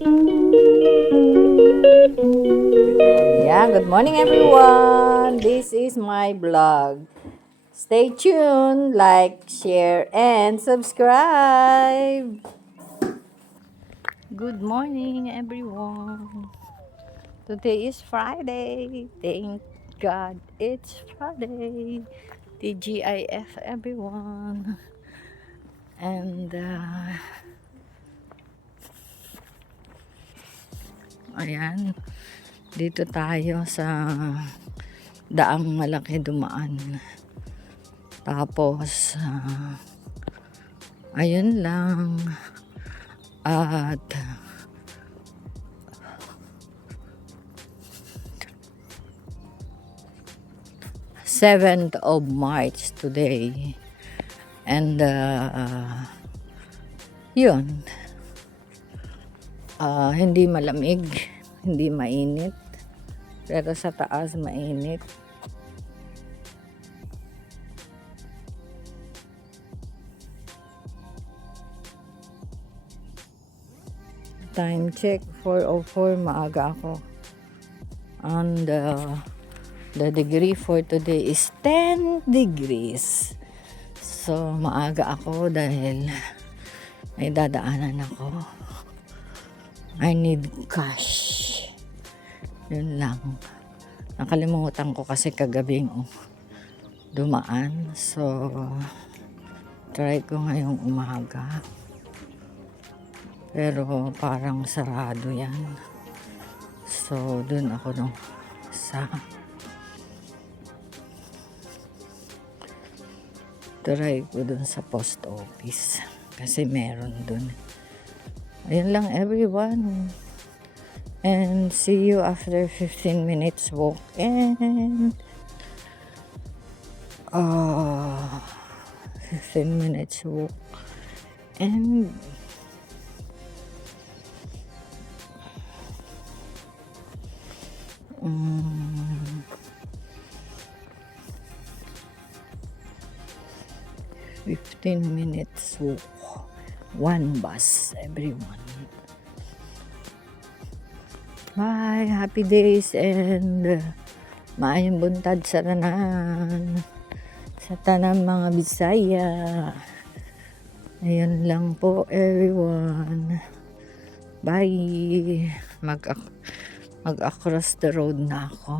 Yeah, good morning everyone. This is my vlog. Stay tuned, like, share, and subscribe. Good morning everyone. Today is Friday. Thank God it's Friday. TGIF everyone. And ayan, dito tayo sa daang malaki dumaan. Tapos ayun lang. At 7th of March today. And yun, hindi malamig, hindi mainit, pero sa taas mainit. Time check 4:04, maaga ako. And the degree for today is 10 degrees. So maaga ako dahil may dadaanan ako. I need cash. Yun lang. Nakalimutan ko kasi kagabing dumaan. So try ko ngayong umaga. Pero parang sarado yan. So dun ako sa try ko dun sa post office. Kasi meron dun. Ayun lang everyone. And see you after 15 minutes walk. And 15 minutes walk. And 15 minutes walk. One bus, everyone. Bye, happy days and maayong buntag sa tanan. Sa tanan mga Bisaya. Ayun lang po everyone. Bye. Mag-across the road na ako.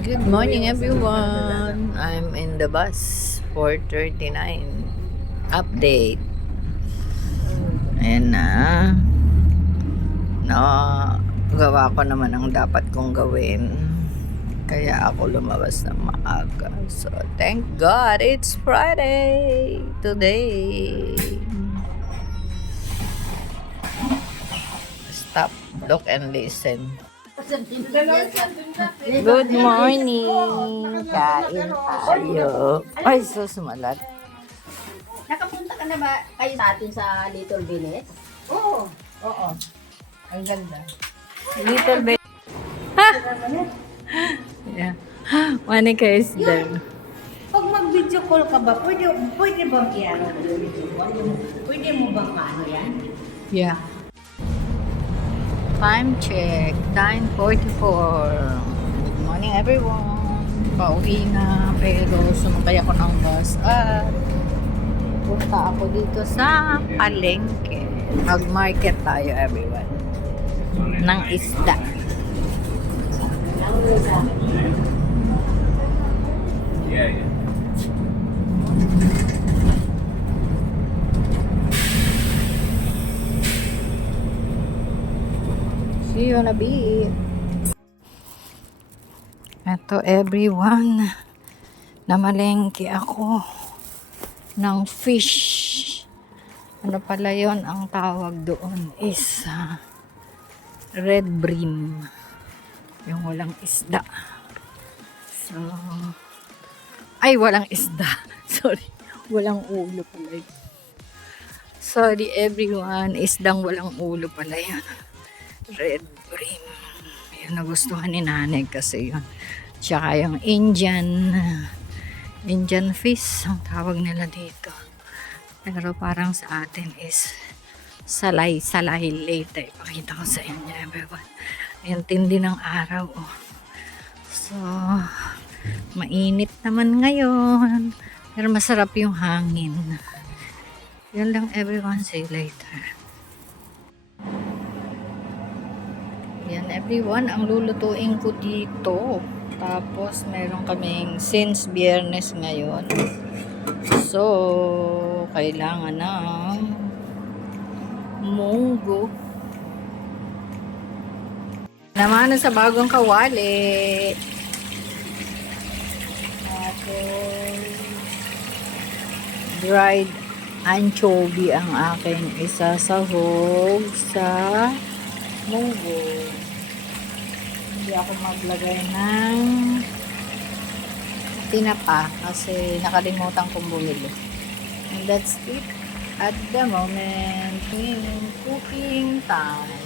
Good morning everyone. I'm in the bus. 4:39. Update. Ayan na. Gawa ko naman ang dapat kong gawin. Kaya ako lumabas ng maaga. So thank God it's Friday today. Stop, look and listen. Good morning. Kain tayo. Ay, sumalat. Nakapunta ka na ba kayo sa atin sa Little Venice? Oo. Oo. Ang ganda. Little bit. Ha? Yeah. Monica is there. Pag mag-video call ka ba, pwede bang i-ano yung video call? Pwede mo bang paano yan? Yeah. Time check. 9:44. Good morning everyone. Pauwi na pero sumakay ako ng bus at punta ako dito sa palengke. Mag-market tayo everyone. Ng isda. Yeah. See you on a beach. Ito everyone. Namalengke ako ng fish. Ano pala yon ang tawag doon is red bream. Yung walang isda. So, ay walang isda. Sorry. Walang ulo pala yun. Sorry everyone. Isdang walang ulo pala yan. Red bream. Yun nagustuhan ni nanay kasi yun. Tsaka yung Indian fish ang tawag nila dito. Pero parang sa atin is salay later. Pakita ko sa inyo, everyone. Ayan, tindi ng araw. Oh. So, mainit naman ngayon. Pero masarap yung hangin. Yun lang, everyone. See you later. Yan, everyone. Ang lulutuin ko dito. Tapos, meron kaming since biyernes ngayon. So, kailangan ng munggo. Naman sa bagong kawali. Tapos, dried anchovy ang aking isasahog sa munggo. Hindi ako maglagay ng tinapa kasi nakalimutan kong bumili. And that's it at the moment in cooking time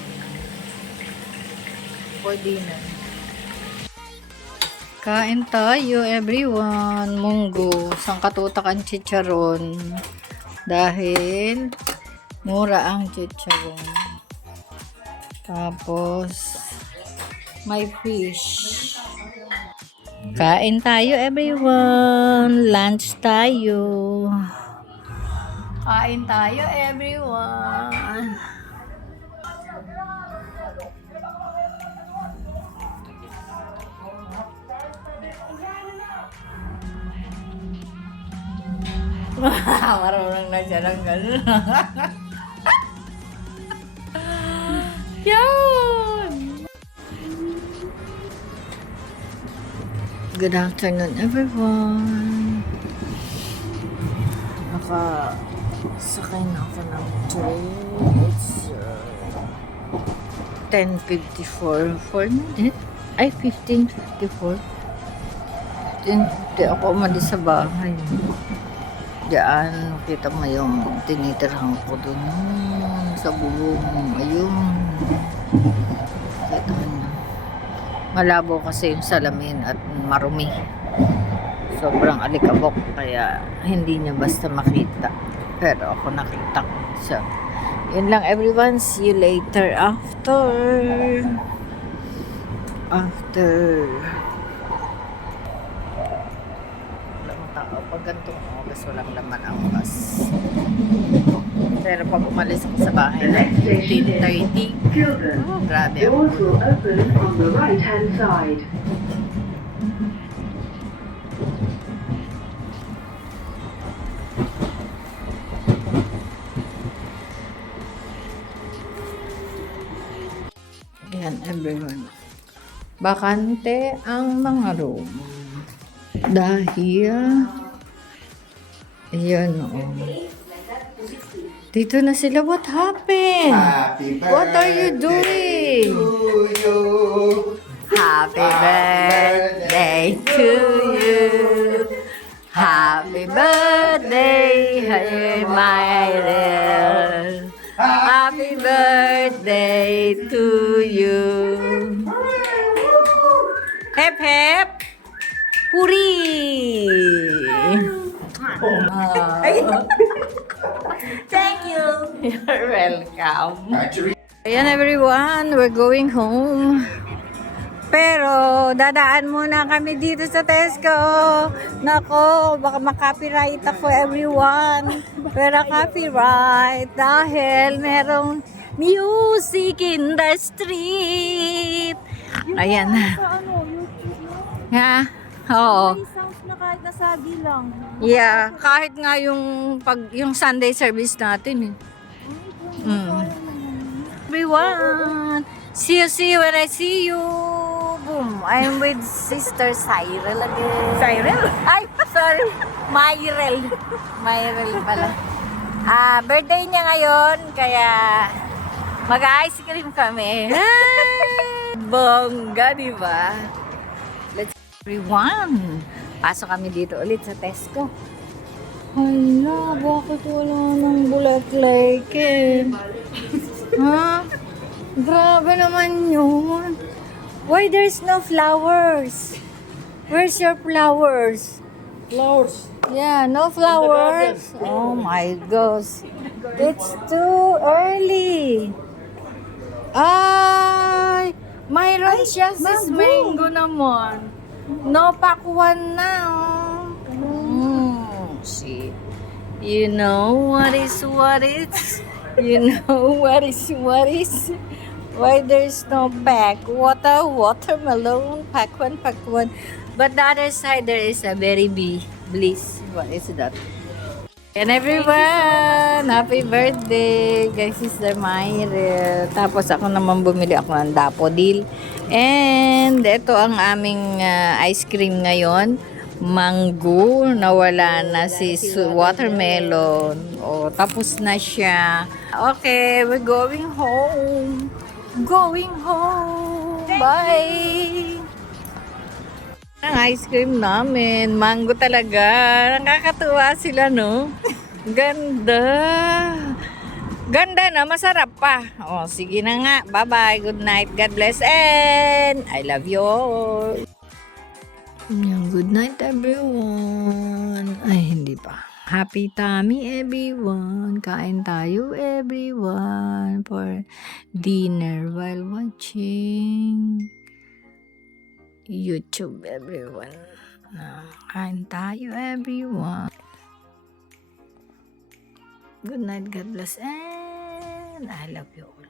for dinner. Kain tayo, everyone. Munggo, sangkatutak ang chicharon dahil mura ang chicharon. Tapos may fish. Kain tayo, everyone. Lunch tayo. Kain tayo, everyone. Marunong na siya ng gano'n. Yun! Good afternoon, everyone. Sakay na ako ng train. It's 10:54 for minutes. Ay, 15:54. Hindi ako umalis sa bahay. Diyan, kita mo yung tinitirhan ko dun sa bubong. Ayun. Kita mo. Malabo kasi yung salamin at marumi. Sobrang alikabok kaya hindi niya basta makita. Pero ako nakita ko siya. Yun lang, everyone. See you later after. Walang tao. Pag gantong oras, walang laman ang bus. Pero pag umalis ako sa bahay na 15:30, grabe ako. Doors will open on the right-hand side. Ayan, everyone. Bakante ang mga room. Dahil, ayan o. Dito na sila. What happened? Happy birthday What are you doing? to you. Happy birthday to you. Happy birthday, hey, Myrel. Happy birthday to you. Hep hep. Puri. Thank you. You're welcome. Actually, Ayan everyone, we're going home. Pero dadaan muna kami dito sa Tesco. Nako, baka makopyright ako everyone. Pero copyright dahil merong music in the street. Ayan. Ha? Oo. May sounds na kahit nasabi lang. Yeah, kahit nga yung Sunday service natin eh. Everyone, see you when I see you. Boom, I'm with Sister Cyril again. Cyril? Ay, sorry. Myrel pala. Birthday niya ngayon, kaya mag-ice cream kami. Bongga, di ba? Let's everyone. Pasok kami dito ulit sa Tesco. Hala, bakit wala nang bulaklak eh? Ha? Grabe naman yun. Why there's no flowers? Where's your flowers? flowers. Yeah, no flowers. Oh my gosh. It's too early. Ay, mayroon siya sa mango naman. No pakwan na. See. You know what is. You know what is. Why there's no pack? Watermelon, pakwan. But the other side there is a very bliss. What is that? And everyone, happy birthday! Guys, is the Myra. Tapos ako naman bumili ako ng daffodil. And ito ang aming ice cream ngayon. Mango, nawala na si watermelon. Oh, tapos na siya. Okay, we're going home. Bye! Ang ice cream namin, mango talaga. Nakakatuwa sila, no? Ganda. Ganda na, masarap pa. Oh, sige na nga. Bye-bye. Good night. God bless and I love you all. Good night, everyone. Ay, hindi pa. Happy tummy, everyone. Kain tayo, everyone, for dinner while watching YouTube, everyone. Kain tayo, everyone. Good night, God bless, and I love you all.